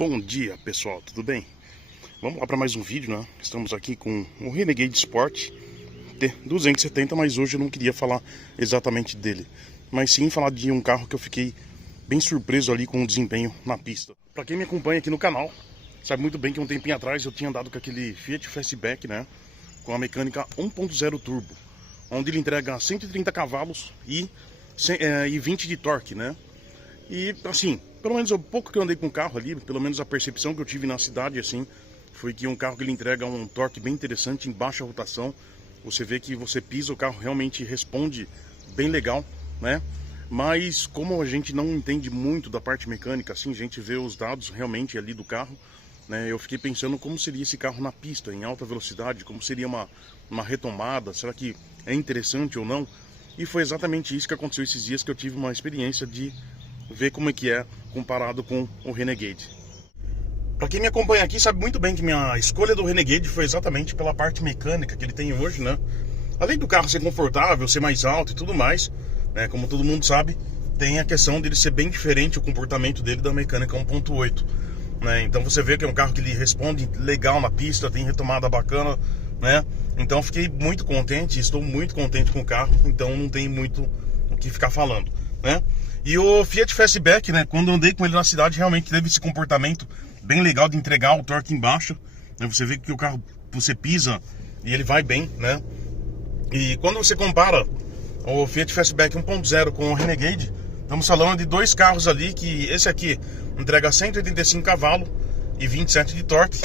Bom dia, pessoal, tudo bem? Vamos lá para mais um vídeo, né? Estamos aqui com o Renegade Sport T270, mas hoje eu não queria falar exatamente dele, mas sim falar de um carro que eu fiquei bem surpreso ali com o desempenho na pista. Para quem me acompanha aqui no canal, sabe muito bem que um tempinho atrás eu tinha andado com aquele Fiat Fastback, né? Com a mecânica 1.0 turbo, onde ele entrega 130 cavalos e 20 de torque, né? E assim, pelo menos o pouco que eu andei com o carro ali, pelo menos a percepção que eu tive na cidade, assim, foi que um carro que ele entrega um torque bem interessante em baixa rotação. Você vê que você pisa, o carro realmente responde bem legal, né? Mas como a gente não entende muito da parte mecânica, assim, a gente vê os dados realmente ali do carro, né? Eu fiquei pensando como seria esse carro na pista, em alta velocidade, como seria uma retomada, será que é interessante ou não? E foi exatamente isso que aconteceu esses dias, que eu tive uma experiência de ver como é que é comparado com o Renegade. Para quem me acompanha aqui sabe muito bem que minha escolha do Renegade foi exatamente pela parte mecânica que ele tem hoje, né? Além do carro ser confortável, ser mais alto e tudo mais, né? Como todo mundo sabe, tem a questão dele ser bem diferente o comportamento dele da mecânica 1.8, né? Então você vê que é um carro que ele responde legal na pista, tem retomada bacana, né? Então fiquei muito contente, estou muito contente com o carro, então não tem muito o que ficar falando, né? E o Fiat Fastback, né, quando eu andei com ele na cidade, realmente teve esse comportamento bem legal de entregar o torque embaixo, né? Você vê que o carro, você pisa e ele vai bem, né? E quando você compara o Fiat Fastback 1.0 com o Renegade, estamos falando de dois carros ali, que esse aqui entrega 185 cavalos e 27 de torque,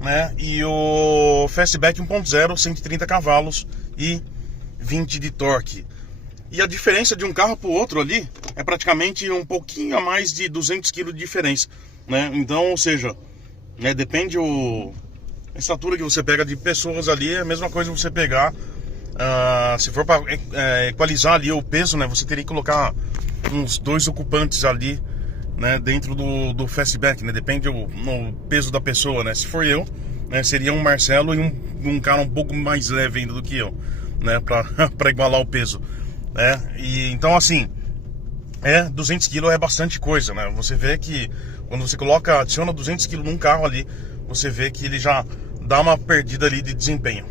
né? E o Fastback 1.0, 130 cavalos e 20 de torque. E a diferença de um carro para o outro ali é praticamente um pouquinho a mais de 200 kg de diferença, né? Então, ou seja, né, depende a estatura que você pega de pessoas ali, é a mesma coisa você pegar, se for para equalizar ali o peso, né, você teria que colocar uns 2 ocupantes ali, né, dentro do Fastback, né? Depende no peso da pessoa, né? Se for eu, né, seria um Marcelo e um cara um pouco mais leve ainda do que eu, né, para igualar o peso. E então assim, 200 kg é bastante coisa, né? Você vê que quando você adiciona 200 kg num carro ali, você vê que ele já dá uma perdida ali de desempenho.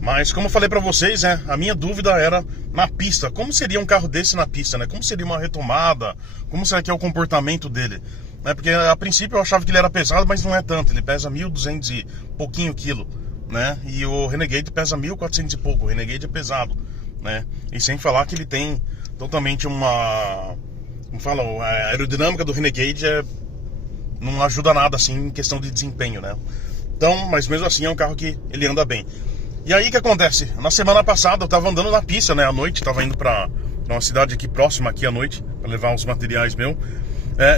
Mas como eu falei pra vocês, né, a minha dúvida era na pista, como seria um carro desse na pista, né? Como seria uma retomada, como será que é o comportamento dele, né? Porque a princípio eu achava que ele era pesado, mas não é tanto, ele pesa 1.200 e pouquinho quilo, né? E o Renegade pesa 1.400 e pouco, o Renegade é pesado, né? E sem falar que ele tem totalmente a aerodinâmica do Renegade não ajuda nada assim em questão de desempenho, né? Então, mas mesmo assim é um carro que ele anda bem. E aí o que acontece? Na semana passada eu tava andando na pista, né? À noite, tava indo pra uma cidade aqui próxima aqui à noite, pra levar uns materiais meus.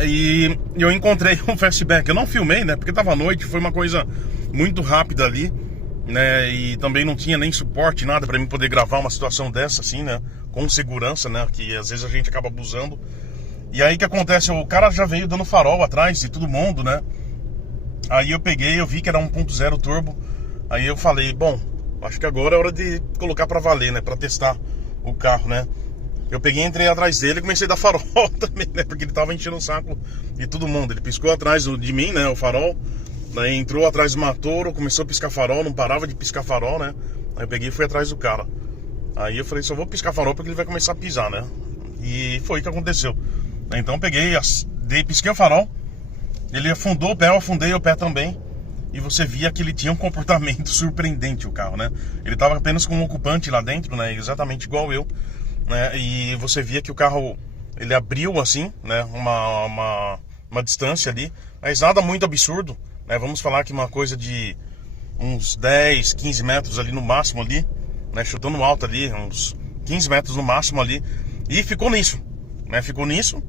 E eu encontrei um Fastback. Eu não filmei, né? Porque tava à noite, foi uma coisa muito rápida ali, né? E também não tinha nem suporte, nada para mim poder gravar uma situação dessa assim, né? Com segurança, né? Que às vezes a gente acaba abusando. E aí que acontece? O cara já veio dando farol atrás de todo mundo, né? Aí eu vi que era 1.0 turbo. Aí eu falei, bom, acho que agora é hora de colocar para valer, né? Para testar o carro, né? Eu entrei atrás dele e comecei a dar farol também, né? Porque ele tava enchendo o saco de todo mundo. Ele piscou atrás de mim, né? O farol. Daí entrou atrás do Matoro, começou a piscar farol, não parava de piscar farol, né? Aí eu peguei e fui atrás do cara. Aí eu falei, só vou piscar farol porque ele vai começar a pisar, né? E foi o que aconteceu. Então eu peguei, pisquei o farol, ele afundou o pé, eu afundei o pé também. E você via que ele tinha um comportamento surpreendente, o carro, né? Ele tava apenas com um ocupante lá dentro, né? Exatamente igual eu, né? E você via que o carro, ele abriu assim, né? Uma distância ali, mas nada muito absurdo, né? Vamos falar que uma coisa de uns 10, 15 metros ali no máximo ali, né? Chutando alto ali, uns 15 metros no máximo ali. E ficou nisso, né? Ficou nisso.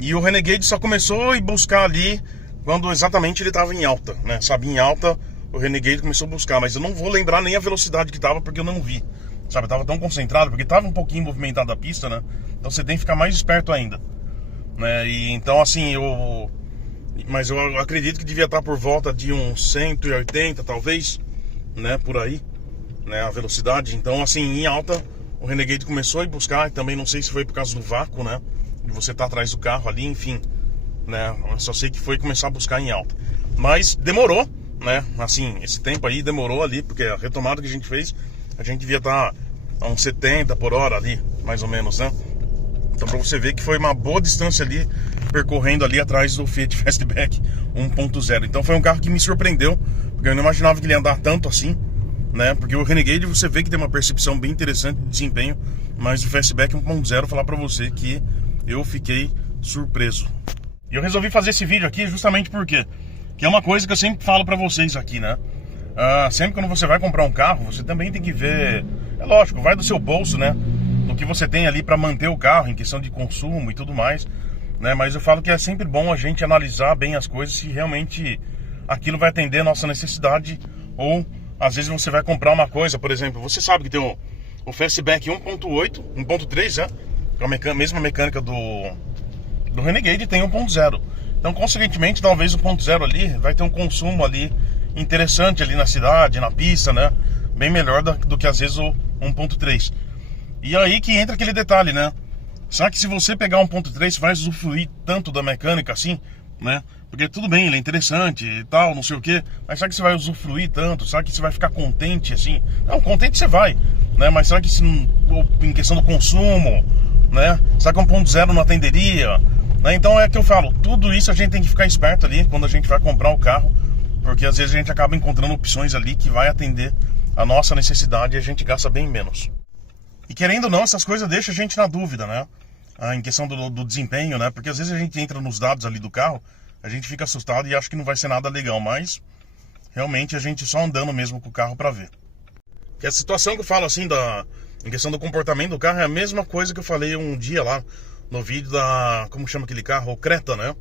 E o Renegade só começou a buscar ali quando exatamente ele estava em alta, né? Sabe, em alta o Renegade começou a buscar, mas eu não vou lembrar nem a velocidade que estava porque eu não vi. Sabe, eu tava tão concentrado, porque estava um pouquinho movimentada a pista, né? Então você tem que ficar mais esperto ainda, né? E então assim, mas eu acredito que devia estar por volta de uns 180 talvez, né? Por aí, né? A velocidade. Então assim, em alta o Renegade começou a ir buscar. Também não sei se foi por causa do vácuo, né? De você estar atrás do carro ali, enfim. né? Eu só sei que foi começar a buscar em alta. Mas demorou, né? Assim, esse tempo aí demorou ali, porque a retomada que a gente fez, a gente devia estar a uns 70 por hora ali, mais ou menos, né? Então pra você ver que foi uma boa distância ali, percorrendo ali atrás do Fiat Fastback 1.0. Então foi um carro que me surpreendeu, porque eu não imaginava que ele ia andar tanto assim, né? Porque o Renegade você vê que tem uma percepção bem interessante de desempenho, mas o Fastback 1.0, falar pra você que eu fiquei surpreso. E eu resolvi fazer esse vídeo aqui justamente porque que é uma coisa que eu sempre falo pra vocês aqui, né? Sempre quando você vai comprar um carro, você também tem que ver, é lógico, vai do seu bolso, né? Do que você tem ali pra manter o carro em questão de consumo e tudo mais, né? Mas eu falo que é sempre bom a gente analisar bem as coisas, se realmente aquilo vai atender a nossa necessidade, ou às vezes você vai comprar uma coisa, por exemplo, você sabe que tem o Fastback 1.8, 1.3, né? Com a mesma mecânica do Renegade, tem 1.0. Então, consequentemente, talvez o 1.0 ali vai ter um consumo ali interessante ali na cidade, na pista, né? Bem melhor do que às vezes o 1.3. E aí que entra aquele detalhe, né? Será que se você pegar 1.3 você vai usufruir tanto da mecânica assim, né? Porque tudo bem, ele é interessante e tal, não sei o que, mas será que você vai usufruir tanto? Será que você vai ficar contente assim? Não, contente você vai, né? Mas será que em questão do consumo, né? Será que 1.0 não atenderia? Né? Então é que eu falo, tudo isso a gente tem que ficar esperto ali quando a gente vai comprar o carro, porque às vezes a gente acaba encontrando opções ali que vai atender a nossa necessidade e a gente gasta bem menos. E querendo ou não, essas coisas deixam a gente na dúvida, né? Em questão do desempenho, né? Porque às vezes a gente entra nos dados ali do carro, a gente fica assustado e acha que não vai ser nada legal, mas realmente a gente só andando mesmo com o carro pra ver. E a situação que eu falo assim, em questão do comportamento do carro, é a mesma coisa que eu falei um dia lá no vídeo como chama aquele carro? O Creta, né?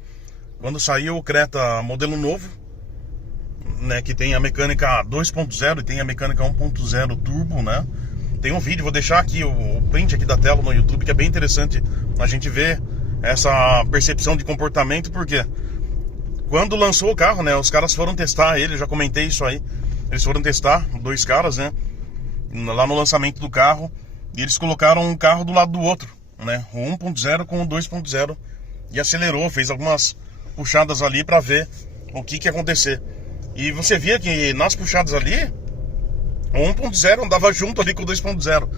Quando saiu o Creta modelo novo, né? Que tem a mecânica 2.0 e tem a mecânica 1.0 turbo, né? Tem um vídeo, vou deixar aqui o print aqui da tela no YouTube, que é bem interessante a gente ver essa percepção de comportamento, porque quando lançou o carro, né, os caras foram testar ele, eu já comentei isso aí, eles foram testar, 2 caras, né, lá no lançamento do carro, e eles colocaram um carro do lado do outro, né, o 1.0 com o 2.0, e acelerou, fez algumas puxadas ali pra ver o que ia acontecer. E você via que nas puxadas ali, o 1.0 andava junto ali com o 2.0,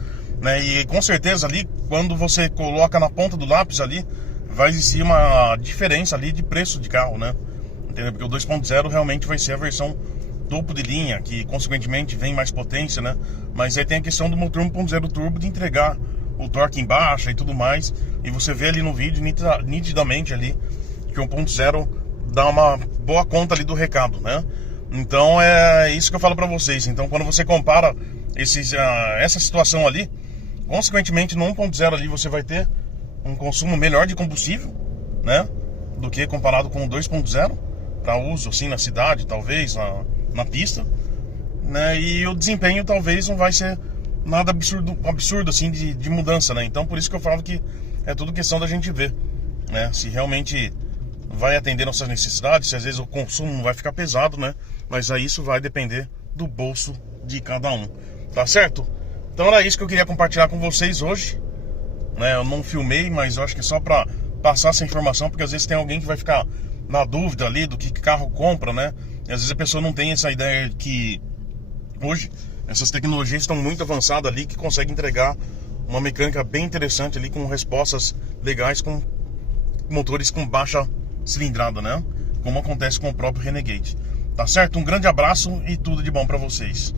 né? E com certeza ali, quando você coloca na ponta do lápis ali, vai existir uma diferença ali de preço de carro, né? Entendeu? Porque o 2.0 realmente vai ser a versão topo de linha, que consequentemente vem mais potência, né? Mas aí tem a questão do motor 1.0 turbo de entregar o torque em baixa e tudo mais. E você vê ali no vídeo nitidamente ali que o 1.0 dá uma boa conta ali do recado, né? Então é isso que eu falo pra vocês. Então quando você compara essa situação ali, consequentemente no 1.0 ali você vai ter um consumo melhor de combustível, né? Do que comparado com o 2.0 para uso assim na cidade, talvez na pista, né? E o desempenho talvez não vai ser nada absurdo assim de mudança, né? Então por isso que eu falo que é tudo questão da gente ver, né? Se realmente vai atender nossas necessidades, se às vezes o consumo não vai ficar pesado, né? Mas aí isso vai depender do bolso de cada um, tá certo? Então era isso que eu queria compartilhar com vocês hoje, né? Eu não filmei, mas eu acho que é só pra passar essa informação, porque às vezes tem alguém que vai ficar na dúvida ali do que carro compra, né? E às vezes a pessoa não tem essa ideia que hoje essas tecnologias estão muito avançadas ali, que conseguem entregar uma mecânica bem interessante ali, com respostas legais, com motores com baixa cilindrada, né? Como acontece com o próprio Renegade. Tá certo? Um grande abraço e tudo de bom pra vocês.